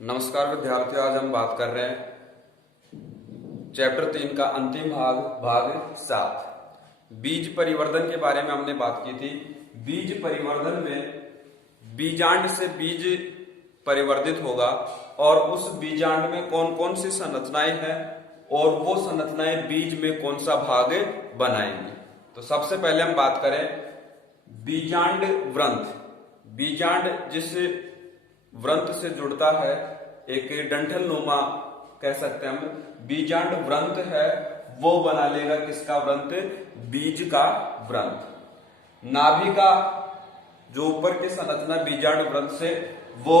नमस्कार विद्यार्थियों, आज हम बात कर रहे हैं चैप्टर 3 का अंतिम भाग 7 बीज परिवर्धन के बारे में हमने बात की थी। बीज परिवर्धन में बीजांड से बीज परिवर्तित होगा और उस बीजांड में कौन कौन सी संरचनाएं हैं और वो संरचनाएं बीज में कौन सा भाग बनाएंगी। तो सबसे पहले हम बात करें बीजांड व्रंथ। बीजांड जिस व्रंथ से जुड़ता है, एक डंठल नुमा कह सकते हैं हम, बीजांड व्रंथ है, वो बना लेगा किसका व्रंथ? बीज का व्रंथ। नाभि का जो ऊपर की संरचना बीजांड व्रंथ से, वो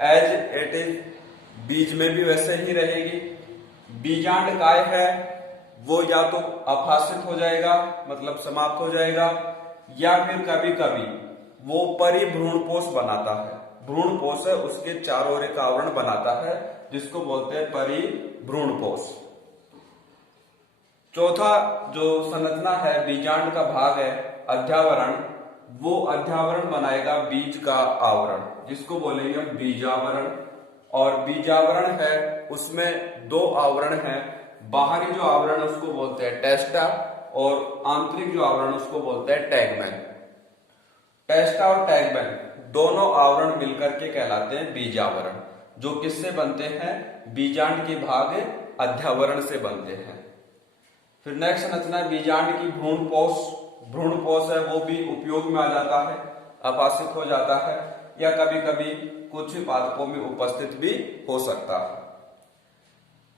एज इट इज बीज में भी वैसे ही रहेगी। बीजांड काय है, वो या तो अफासित हो जाएगा, मतलब समाप्त हो जाएगा, या फिर कभी कभी वो परिभ्रूणपोष बनाता है। भ्रूणपोष है, उसके चारों ओर एक आवरण बनाता है जिसको बोलते हैं परिभ्रूणपोष। चौथा जो संरचना है, बीजांड का भाग है अध्यावरण, वो अध्यावरण बनाएगा बीज का आवरण, जिसको बोलेंगे हम बीजावरण। और बीजावरण है, उसमें दो आवरण हैं। बाहरी जो आवरण है उसको बोलते हैं टेस्टा और आंतरिक जो आवरण उसको बोलते हैं टैगमैन। टेस्टा और टैगमैन दोनों आवरण मिलकर के कहलाते हैं बीजावरण, जो किससे बनते हैं? बीजांड के भाग अध्यावरण से बनते हैं। फिर नेक्स्ट संरचना बीजांड की भ्रूणपोष। भ्रूणपोष है, वो भी उपयोग में आ जाता है, अपासित हो जाता है, या कभी कभी कुछ पादपों में उपस्थित भी हो सकता है।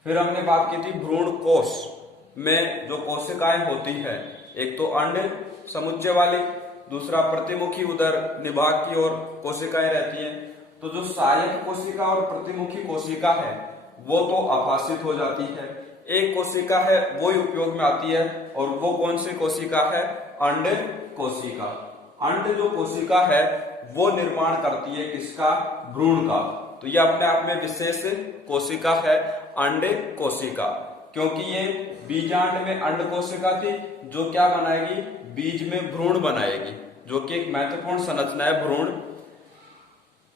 फिर हमने बात की थी भ्रूण कोश में जो कोशिकाएं होती है, एक तो अंड समुच्चय वाली, दूसरा प्रतिमुखी उदर निभाग की ओर कोशिकाएं रहती हैं। तो जो सहायक कोशिका और प्रतिमुखी कोशिका है वो तो अपासित हो जाती है। एक कोशिका है वो ही उपयोग में आती है, और वो कौन सी कोशिका है? अंड कोशिका। अंड जो कोशिका है वो निर्माण करती है किसका? भ्रूण का। तो ये अपने आप में विशेष कोशिका है अंड कोशिका, क्योंकि ये बीजांड में अंड कोशिका थी जो क्या बनाएगी? बीज में भ्रूण बनाएगी, जो कि एक महत्वपूर्ण संरचना है भ्रूण।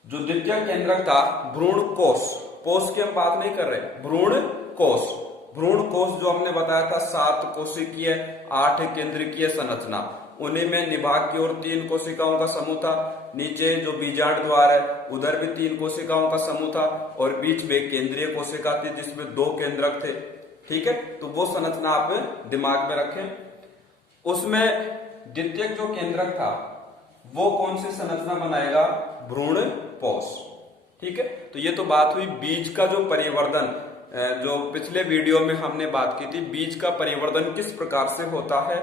जो द्वितीय केंद्रक था भ्रूण कोश, कोश की हम बात नहीं कर रहे, भ्रूण कोश। भ्रूण कोश जो हमने बताया था 7 कोशिकीय 8 केंद्रकीय संरचना, उन्हीं में निभाग की ओर 3 कोशिकाओं का समूह था, नीचे जो बीजांड द्वार है उधर भी 3 कोशिकाओं का समूह था, और बीच में केंद्रीय कोशिका थी जिसमें 2 केंद्रक थे। ठीक है, तो वो संरचना आप दिमाग में रखें। उसमें द्वितीयक जो केंद्रक था वो कौन सी संरचना बनाएगा? भ्रूणपोष। ठीक है, तो ये तो बात हुई बीज का जो परिवर्धन, जो पिछले वीडियो में हमने बात की थी, बीज का परिवर्धन किस प्रकार से होता है,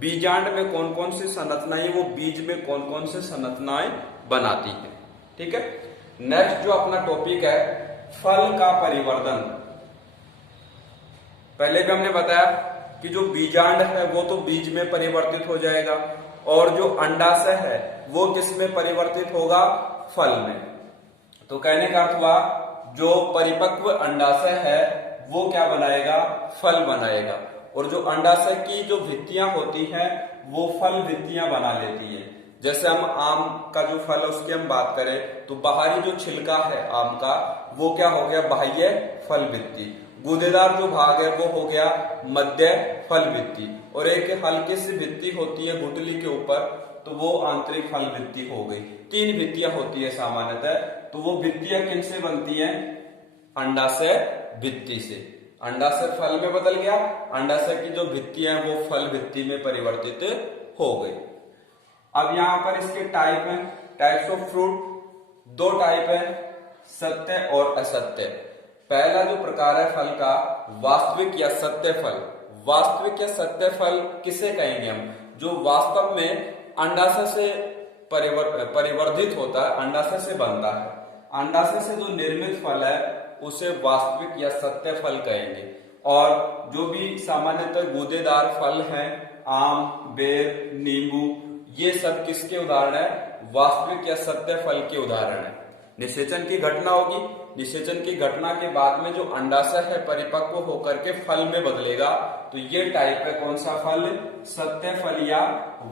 बीजांड में कौन कौन सी संरचनाएं, वो बीज में कौन कौन सी संरचनाएं बनाती है। ठीक है, नेक्स्ट जो अपना टॉपिक है फल का परिवर्धन। पहले भी हमने बताया कि जो बीजांड है वो तो बीज में परिवर्तित हो जाएगा, और जो अंडाशय है वो किस में परिवर्तित होगा? फल में। तो कहने का अर्थ हुआ जो परिपक्व अंडाशय है वो क्या बनाएगा? फल बनाएगा। और जो अंडाशय की जो भित्तियां होती हैं वो फल भित्तियां बना लेती है। जैसे हम आम का जो फल है उसकी हम बात करें तो बाहरी जो छिलका है आम का वो क्या हो गया? बाह्य फल भित्ति। गूदेदार जो भाग है वो हो गया मध्य फल भित्ति, और एक हल्की सी भित्ति होती है गुठली के ऊपर, तो वो आंतरिक फल भित्ति हो गई। 3 भित्तियां होती है सामान्यतः, तो वो भित्तियां किनसे बनती हैं? अंडाशय भित्ति से। अंडाशय फल में बदल गया, अंडाशय की जो भित्तियां हैं वो फल भित्ति में परिवर्तित हो गई। अब यहां पर इसके टाइप हैं, टाइप्स ऑफ फ्रूट। 2 टाइप है, सत्य और असत्य। पहला जो प्रकार है फल का, वास्तविक या सत्य फल। वास्तविक या सत्य फल किसे कहेंगे हम? जो वास्तव में अंडाशय से परिवर्धित होता है, अंडाशय से बनता है, अंडाशय से जो निर्मित फल है उसे वास्तविक या सत्य फल कहेंगे। और जो भी सामान्यतः गूदेदार फल हैं, आम, बेर, नींबू, ये सब किसके उदाहरण है? वास्तविक या सत्य फल के उदाहरण है। निषेचन की घटना होगी, निषेचन की घटना के बाद में जो अंडाशय है परिपक्व होकर के फल में बदलेगा, तो ये टाइप है कौन सा फल? सत्य फल या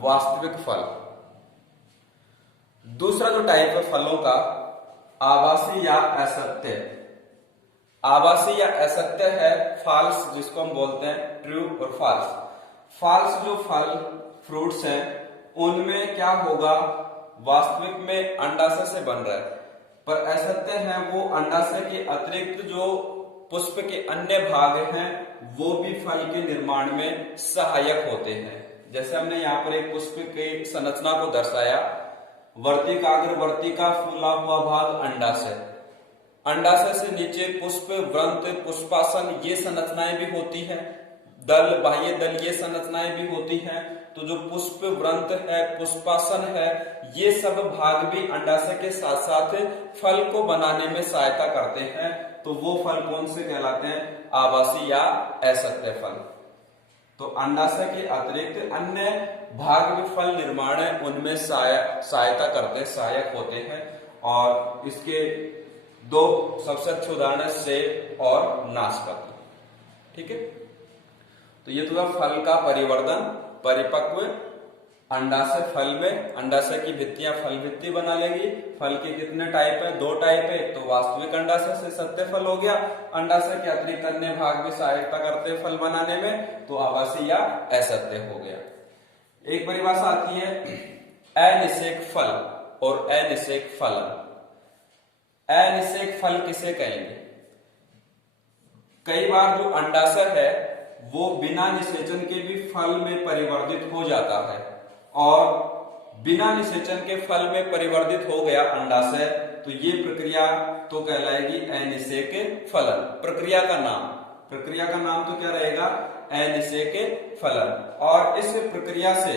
वास्तविक फल। दूसरा जो टाइप है फलों का, आभासी या असत्य। आभासी या असत्य है फॉल्स, जिसको हम बोलते हैं ट्रू और फॉल्स। फॉल्स जो फल फ्रूट्स हैं उनमें क्या होगा, वास्तविक में अंडाशय से बन रहा है, पर असत्य है वो अंडाशय के अतिरिक्त जो पुष्प के अन्य भाग हैं वो भी फल के निर्माण में सहायक होते हैं। जैसे हमने यहाँ पर एक पुष्प की संरचना को दर्शाया, वर्तिकाग्र वर्तिका फूला हुआ भाग अंडाशय, अंडाशय से नीचे पुष्प व्रंत पुष्पासन ये संरचनाएं भी होती हैं, दल बाह्य दल ये संरचनाएं भी होती हैं। तो जो पुष्प व्रंत है पुष्पासन है ये सब भाग भी अंडाशय के साथ साथ फल को बनाने में सहायता करते हैं। तो वो फल कौन से कहलाते हैं, आभासी या असत्य फल। तो अंडाशय के अतिरिक्त अन्य भाग भी फल निर्माण है उनमें सहायता करते हैं, सहायक होते हैं। और इसके दो सबसे अच्छे उदाहरण सेब और नाशपाती। ठीक है, तो ये तो फल का परिवर्तन, परिपक्व अंडाशय फल में, अंडाशय की भित्तियां फल भित्ति बना लेगी। फल के कितने टाइप है, दो टाइप है, तो वास्तविक अंडाशय से सत्य फल हो गया, अंडाशय के अतिरिक्त अन्य भाग भी सहायता करते हैं फल बनाने में, तो आभासी या असत्य हो गया। एक परिभाषा आती है अनिषेक फल और अनिषेक फलन। अनिषेक फल किसे कहेंगे, कई बार जो अंडाशय है वो बिना निषेचन के भी फल में परिवर्तित हो जाता है, और बिना निषेचन के फल में परिवर्तित हो गया अंडाशय, तो ये प्रक्रिया तो कहलाएगी अनिषेक फलन। प्रक्रिया का नाम तो क्या रहेगा, अनिषेक फलन। और इस प्रक्रिया से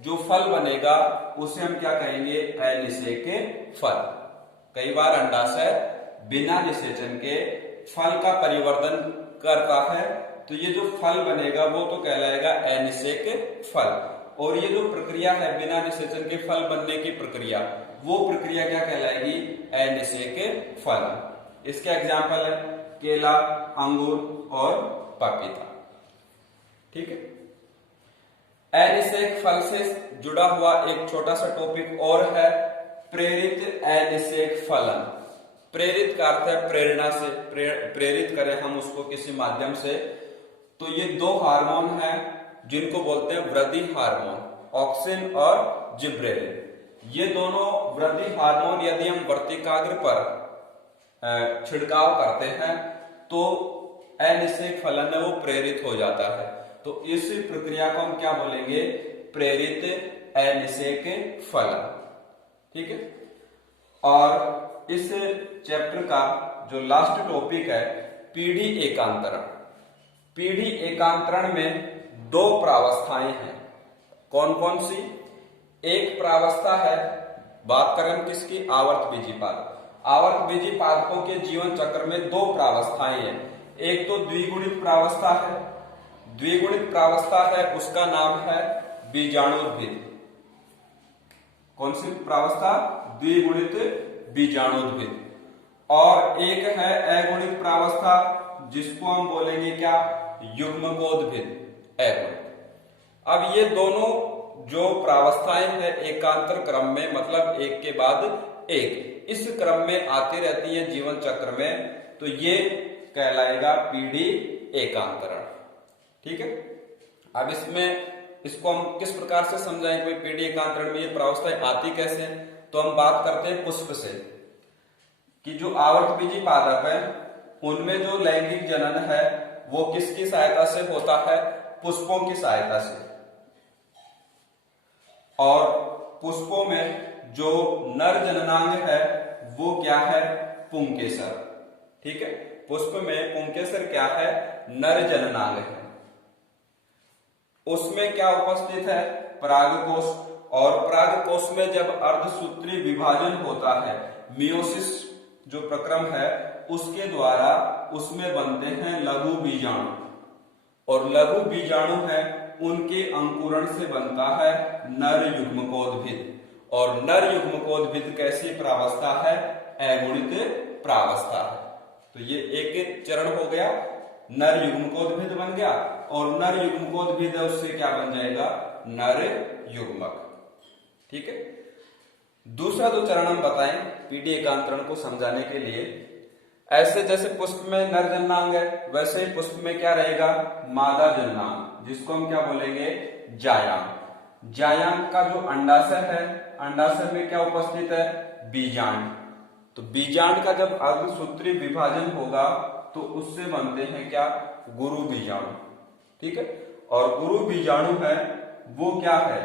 जो फल बनेगा उसे हम क्या कहेंगे, अनिषेक फल। कई बार अंडाशय बिना निषेचन के फल का परिवर्तन करता है, तो ये जो फल बनेगा वो तो कहलाएगा अनिषेक फल। और ये जो प्रक्रिया है बिना निषेचन के फल बनने की प्रक्रिया, वो प्रक्रिया क्या कहलाएगी, अनिषेक फल। इसके एग्जाम्पल है केला, अंगूर और पपीता। ठीक है, अनिषेक फल से जुड़ा हुआ एक छोटा सा टॉपिक और है प्रेरित अनिषेक फलन। प्रेरित का अर्थ है प्रेरणा से, प्रेरित करें हम उसको किसी माध्यम से। तो ये दो हार्मोन हैं जिनको बोलते हैं वृद्धि हार्मोन, ऑक्सिन और जिब्रेलिन। ये दोनों वृद्धि हार्मोन यदि हम वर्तिकाग्र पर छिड़काव करते हैं तो अनिषेक फलन है वो प्रेरित हो जाता है। तो इस प्रक्रिया को हम क्या बोलेंगे, प्रेरित अनिषेक फलन। ठीक है, और इस चैप्टर का जो लास्ट टॉपिक है पीढ़ी एकांतरण। पीढ़ी एकांतरण में दो प्रावस्थाएं हैं, कौन कौन सी, एक प्रावस्था है, बात करें किसकी, आवर्त बीजीपाद। आवर्त बीजीपादकों के जीवन चक्र में दो प्रावस्थाएं हैं, एक तो द्विगुणित प्रावस्था है, द्विगुणित प्रावस्था है उसका नाम है बीजाणुद्भिद। कौन सी प्रावस्था, द्विगुणित बीजाणुद्भिद। और एक है अगुणित प्रावस्था जिसको हम बोलेंगे क्या, युग्मकोद्भिद, अगुणित। अब ये दोनों जो प्रावस्थाएं हैं एकांतर क्रम में, मतलब एक के बाद एक इस क्रम में आती रहती है जीवन चक्र में, तो ये कहलाएगा पीढ़ी एकांतरण। ठीक है, अब इसको हम किस प्रकार से समझाएं कि पीढ़ी एकांतरण में ये प्रावस्थाएं आती कैसे हैं, तो हम बात करते हैं पुष्प से, कि जो आवर्त बीजी पादप है उनमें जो लैंगिक जनन है वो किसकी सहायता से होता है, पुष्पों की सहायता से। और पुष्पों में जो नर जननांग है वो क्या है, पुंकेसर। ठीक है, पुष्प में पुंकेसर क्या है, नर जननांग है। उसमें क्या उपस्थित है, परागकोश। और परागकोश में जब अर्धसूत्री विभाजन होता है, मियोसिस जो प्रक्रम है उसके द्वारा उसमें बनते हैं लघु बीजाणु, और लघु बीजाणु है उनके अंकुरण से बनता है नर युग्मकोद्भिद। और नर युग्मकोद्भिद कैसी प्रावस्था है, अगुणित प्रावस्था है। तो ये एक चरण हो गया, नर युग्मकोद्भिद बन गया, और नर युग्मकोद्भिद है उससे क्या बन जाएगा, नर युग्मक। ठीक है, दूसरा जो चरण हम बताएं पीढ़ी एकांतरण को समझाने के लिए, ऐसे जैसे पुष्प में नर जन्नांग है वैसे ही पुष्प में क्या रहेगा, मादा जन्नांग, जिसको हम क्या बोलेंगे, जायांग। जायांग का जो अंडाशय है, अंडाशय में क्या उपस्थित है, बीजांड। तो बीजांड का जब अर्धसूत्री विभाजन होगा तो उससे बनते हैं क्या, गुरु बीजाणु। ठीक है, और गुरु बीजाणु है वो क्या है,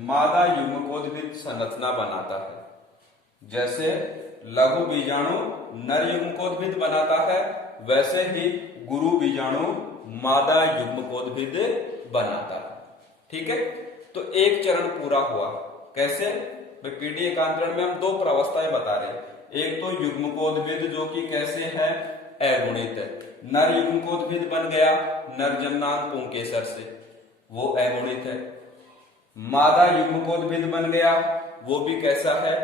मादा युग्मकोद्भिद संरचना बनाता है। जैसे लघु बीजाणु नर युग्मकोद्भिद बनाता है वैसे ही गुरु बीजाणु मादा युग्मकोद्भिद बनाता है। ठीक है, तो एक चरण पूरा हुआ। कैसे, पीढ़ी एकांतरण में हम दो प्रावस्थाएं बता रहे हैं। एक तो युग्मकोद्भिद जो कि कैसे है, अगुणित है। नर युग्मकोद्भिद बन गया नर जन्नांग पुंकेसर से, वो अगुणित है। मादा युग्मकोद्भिद बन गया, वो भी कैसा है,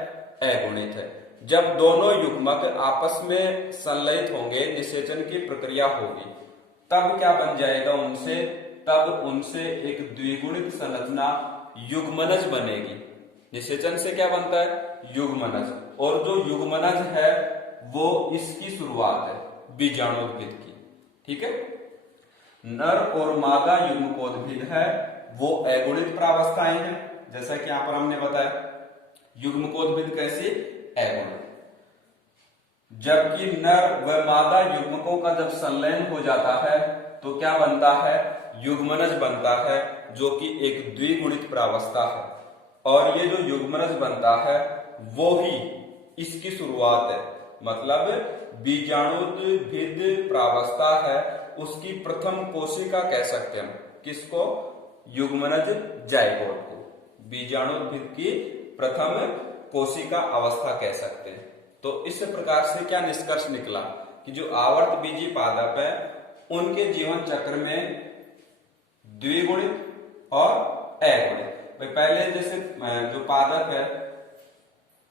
अगुणित है। जब दोनों युग्मक आपस में संलयित होंगे, निषेचन की प्रक्रिया होगी, तब क्या बन जाएगा उनसे, तब उनसे एक द्विगुणित संरचना युग्मनज बनेगी। निषेचन से क्या बनता है, युग्मनज, और जो युग्मनज है वो इसकी शुरुआत है बीजाणुद्भिद की। ठीक है, नर और मादा युग्मकोद्भिद है वो अगुणित प्रावस्थाएं हैं, जैसा कि यहां पर हमने बताया। युग्मकोद्भिद कैसी, अगुणित। जबकि नर व मादा युग्मकों का जब संलयन हो जाता है तो क्या बनता है, युग्मनज बनता है, जो कि एक द्विगुणित प्रावस्था है। और ये जो युग्मनज बनता है वो ही इसकी शुरुआत है, मतलब बीजाणुद्भिद प्रावस्था है उसकी प्रथम कोशिका कह सकते हैं हम, किसको, युग्मनज जाइगोट को बीजाणुद्भिद की प्रथम कोशिका अवस्था कह सकते हैं। तो इस प्रकार से क्या निष्कर्ष निकला कि जो आवर्त बीजी पादप है उनके जीवन चक्र में द्विगुणित और अगुणित, पहले जैसे जो पादप है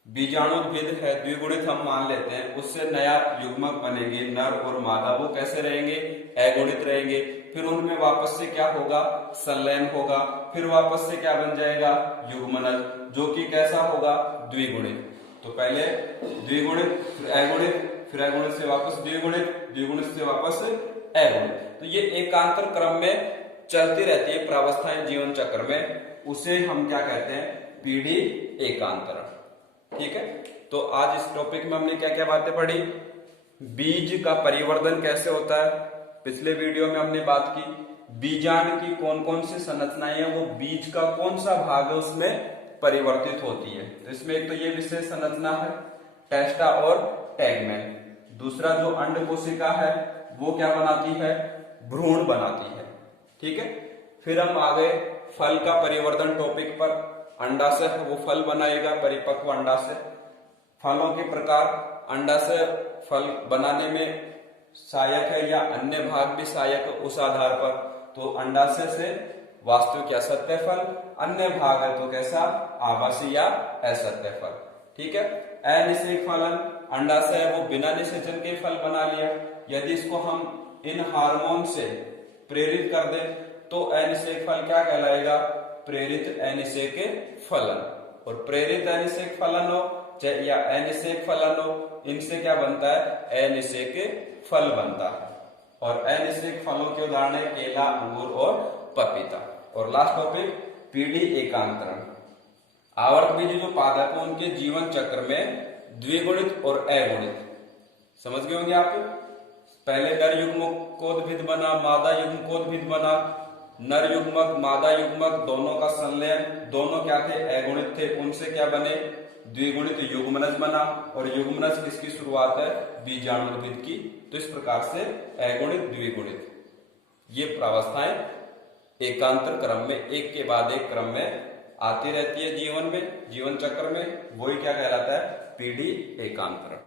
बीजाणुद्भिद है द्विगुणित हम मान लेते हैं, उससे नया युग्मक बनेंगे नर और मादा, वो कैसे रहेंगे, अगुणित रहेंगे। फिर उनमें वापस से क्या होगा, संलयन होगा, फिर वापस से क्या बन जाएगा, युग्मनज, जो कि कैसा होगा, द्विगुणित। तो पहले द्विगुणित, फिर अगुणित, फिर अगुणित से वापस द्विगुणित, द्विगुणित से वापस अगुणित। तो ये एकांतर क्रम में चलती रहती है प्रावस्थाएं जीवन चक्र में, उसे हम क्या कहते हैं, पीढ़ी एकांतरण। ठीक है, तो आज इस टॉपिक में हमने क्या क्या बातें पढ़ी, बीज का परिवर्धन कैसे होता है, पिछले वीडियो में हमने बात की बीजांड की कौन कौन सी संरचनाएं हैं, वो बीज का कौन सा भाग है उसमें परिवर्तित होती है। तो इसमें एक तो ये विशेष संरचना है टेस्टा और टैगमेन। दूसरा जो अंड कोशिका है वो क्या बनाती है, भ्रूण बनाती है। ठीक है, फिर हम आ गए फल का परिवर्धन टॉपिक पर। अंडाशय है वो फल बनाएगा, परिपक्व अंडाशय। फलों के प्रकार, अंडाशय फल बनाने में सहायक है या अन्य भाग भी सहायक है उस आधार पर। तो अंडाशय से वास्तविक या सत्य फल, अन्य भाग है तो कैसा, आभासी या असत्य फल। ठीक है, अनिषेक फलन, अंडाशय है वो बिना निषेचन के फल बना लिया। यदि इसको हम इन हार्मोन से प्रेरित कर दें तो अनिषेक फल क्या कहलाएगा, प्रेरित अनिषेक फलन। और प्रेरित अनिषेक फलन हो चाहे या अनिषेक फलन हो, इनसे क्या बनता है, अनिषेक फल बनता है। और अनिषेक फलों के उदाहरण है केला, अंगूर और पपीता। और लास्ट टॉपिक पीढ़ी एकांतरण। आवर्त बीजी जो पादप है उनके जीवन चक्र में द्विगुणित और अगुणित समझ गए होंगे आप। पहले नर युग्मकोद्भिद बना, मादा युग्मकोद्भिद बना, नर युग्मक मादा युग्मक दोनों का संलयन, दोनों क्या थे, अगुणित थे, उनसे क्या बने, द्विगुणित युग्मनज बना। और युग्मनज किसकी शुरुआत है, बीजाणुद्भिद की। तो इस प्रकार से अगुणित द्विगुणित ये प्रावस्थाएं एकांतर क्रम में एक के बाद एक क्रम में आती रहती है जीवन में, जीवन चक्र में। वही क्या कहलाता है, पीढ़ी एकांतरण।